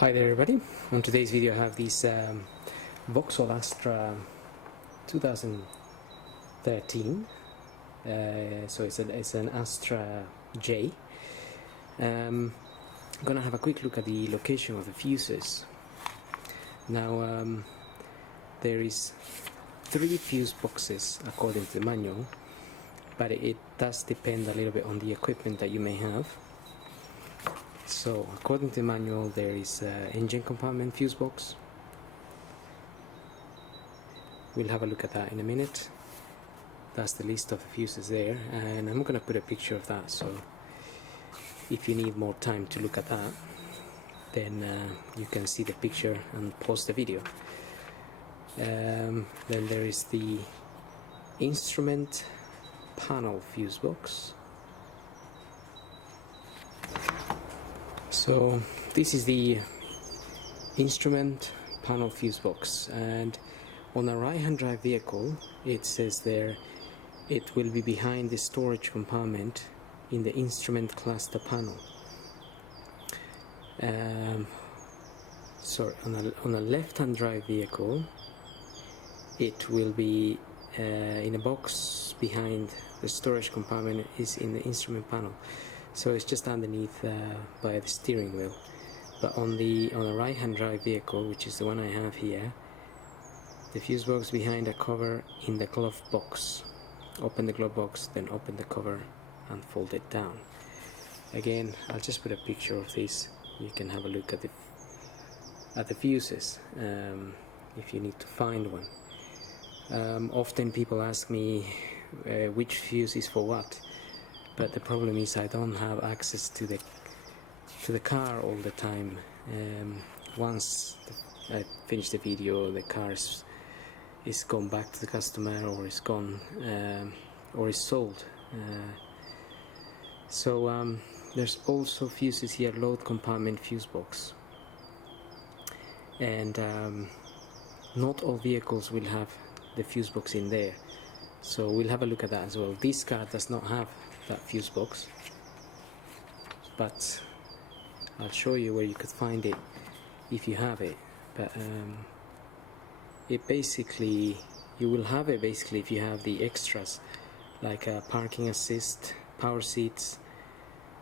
Hi there everybody. On today's video I have this Vauxhall Astra 2013. So it's an Astra J. I'm gonna have a quick look at the location of the fuses. Now there is 3 fuse boxes according to the manual, but it does depend a little bit on the equipment that you may have. So according to the manual, there is engine compartment fuse box. We'll have a look at that in a minute. That's the list of the fuses there, and I'm going to put a picture of that, so if you need more time to look at that, then you can see the picture and pause the video. Then there is the instrument panel fuse box. So this is the instrument panel fuse box, and on a right-hand drive vehicle it says there it will be behind the storage compartment in the instrument cluster panel. Sorry, on a left-hand drive vehicle it will be in a box behind the storage compartment is in the instrument panel. So it's just underneath by the steering wheel. But on a right-hand drive vehicle, which is the one I have here, the fuse box behind a cover in the glove box. Open the glove box, then open the cover and fold it down. Again, I'll just put a picture of this. You can have a look at the fuses if you need to find one. Often people ask me which fuse is for what. But the problem is I don't have access to the car all the time. Once I finish the video, the car is gone back to the customer, or is gone, or is sold. So there's also fuses here, load compartment fuse box, and not all vehicles will have the fuse box in there. So we'll have a look at that as well. This car does not have that fuse box, but I'll show you where you could find it if you have it. But it basically, you will have it basically if you have the extras like a parking assist, power seats,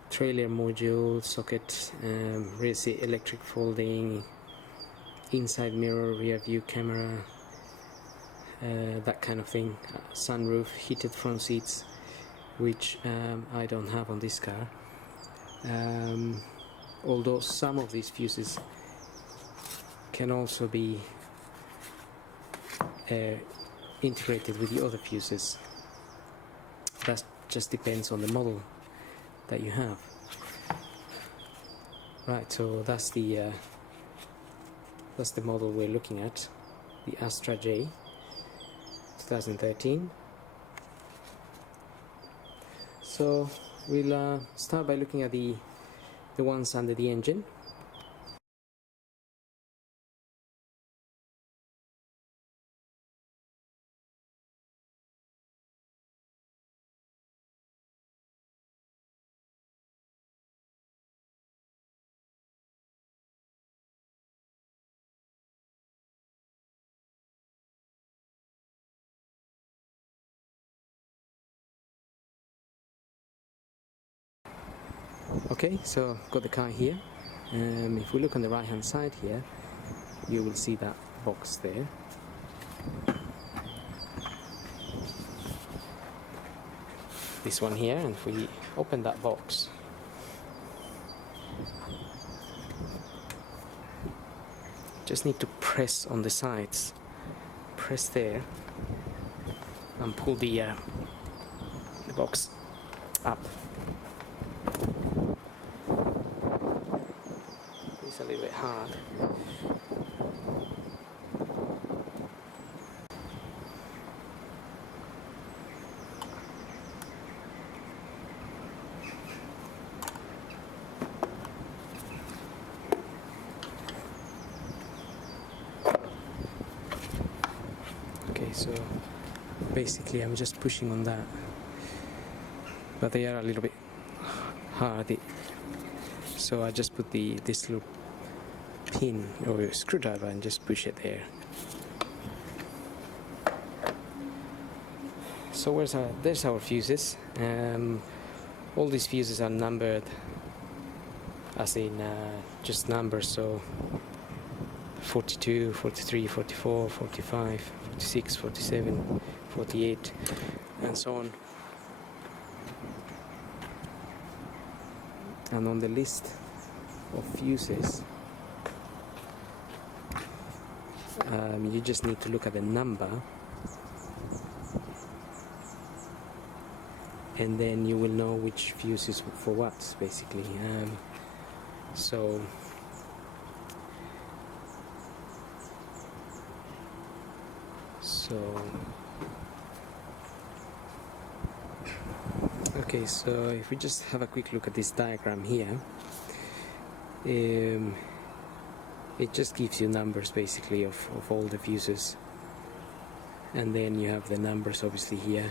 trailer module, socket, rear seat electric folding, inside mirror, rear view camera, that kind of thing, sunroof, heated front seats, which I don't have on this car, although some of these fuses can also be integrated with the other fuses. That just depends on the model that you have. Right, so that's the model we're looking at, the Astra J 2013. So we'll start by looking at the ones under the engine. Okay, so got the car here. If we look on the right hand side here, you will see that box there. This one here, and if we open that box, just need to press on the sides, press there and pull the box up. It's a little bit hard. Okay, so basically I'm just pushing on that, but they are a little bit hard, so I just put this little pin or a screwdriver and just push it there. So there's our fuses. All these fuses are numbered as in just numbers, so 42, 43, 44, 45, 46, 47, 48 and so on. And on the list of fuses, you just need to look at the number, and then you will know which fuse is for what, basically. So okay, so if we just have a quick look at this diagram here, it just gives you numbers basically of all the fuses, and then you have the numbers obviously here.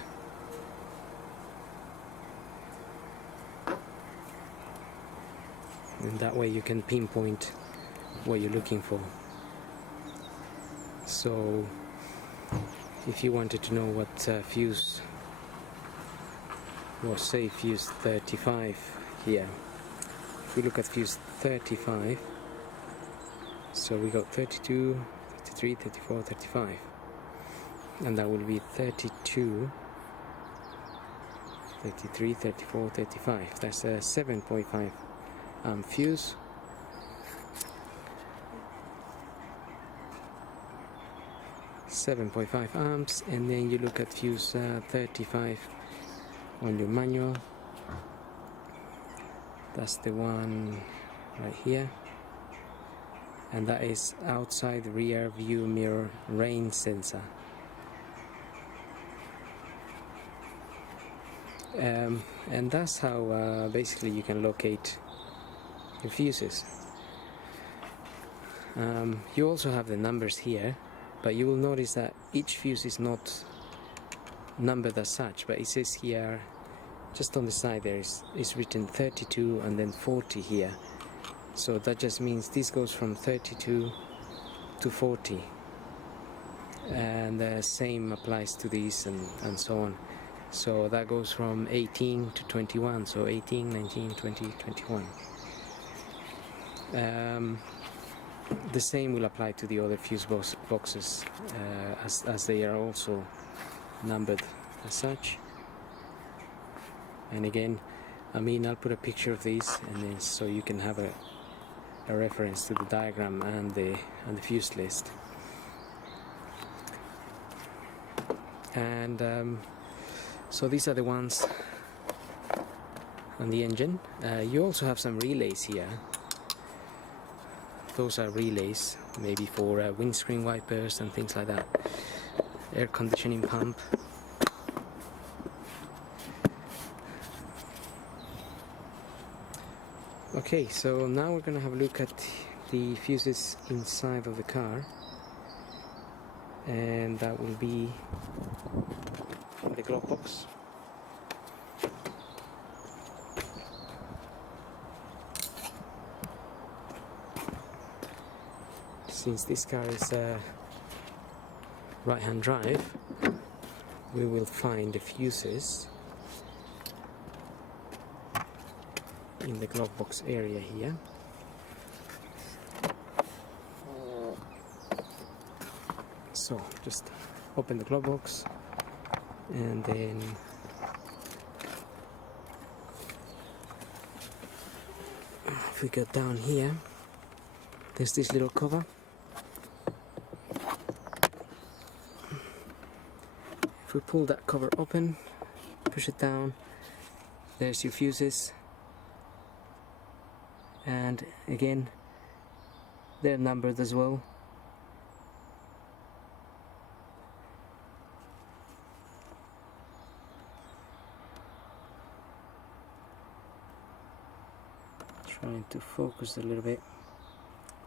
And that way you can pinpoint what you're looking for. So if you wanted to know what fuse was, say fuse 35 here, if we look at fuse 35, so we got 32, 33, 34, 35, and that will be 32, 33, 34, 35. That's a 7.5 amp fuse. .5 amps, and then you look at fuse 35 on your manual. That's the one right here, and that is outside rear view mirror rain sensor. And that's how basically you can locate your fuses. You also have the numbers here, but you will notice that each fuse is not numbered as such, but it says here just on the side there is written 32 and then 40 here, so that just means this goes from 32 to 40, and the same applies to these and so on. So that goes from 18 to 21, so 18, 19, 20, 21. The same will apply to the other fuse boxes, as they are also numbered as such. And again, I'll put a picture of these, and then so you can have a reference to the diagram and the fuse list. And so these are the ones on the engine. You also have some relays here. Those are relays, maybe for windscreen wipers and things like that. Air conditioning pump. Okay, so now we're going to have a look at the fuses inside of the car, and that will be from the glove box. Since this car is right-hand drive, we will find the fuses in the glove box area here. So just open the glove box, and then if we go down here, there's this little cover. If we pull that cover open, push it down, there's your fuses, and again they're numbered as well. Trying to focus a little bit,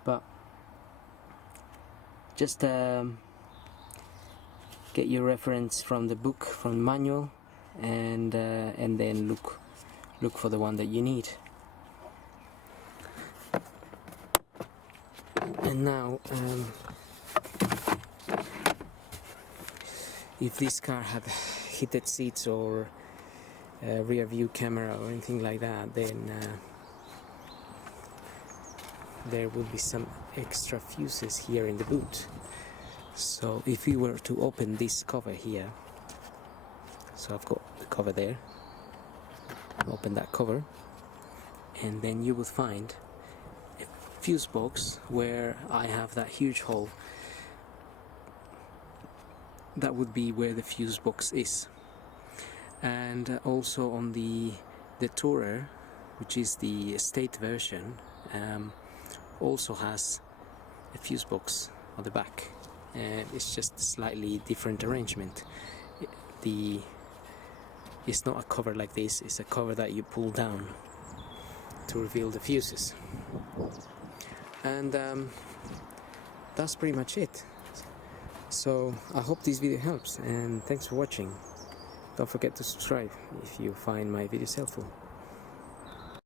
but just get your reference from the book, from the manual, and then look for the one that you need. And now if this car had heated seats or rear view camera or anything like that, then there would be some extra fuses here in the boot. So if we were to open this cover here, so I've got the cover there, open that cover, and then you will find a fuse box where I have that huge hole. That would be where the fuse box is. And also on the Tourer, which is the estate version, also has a fuse box on the back. It's just a slightly different arrangement. It's not a cover like this, it's a cover that you pull down to reveal the fuses. And that's pretty much it. So I hope this video helps, and thanks for watching. Don't forget to subscribe if you find my videos helpful.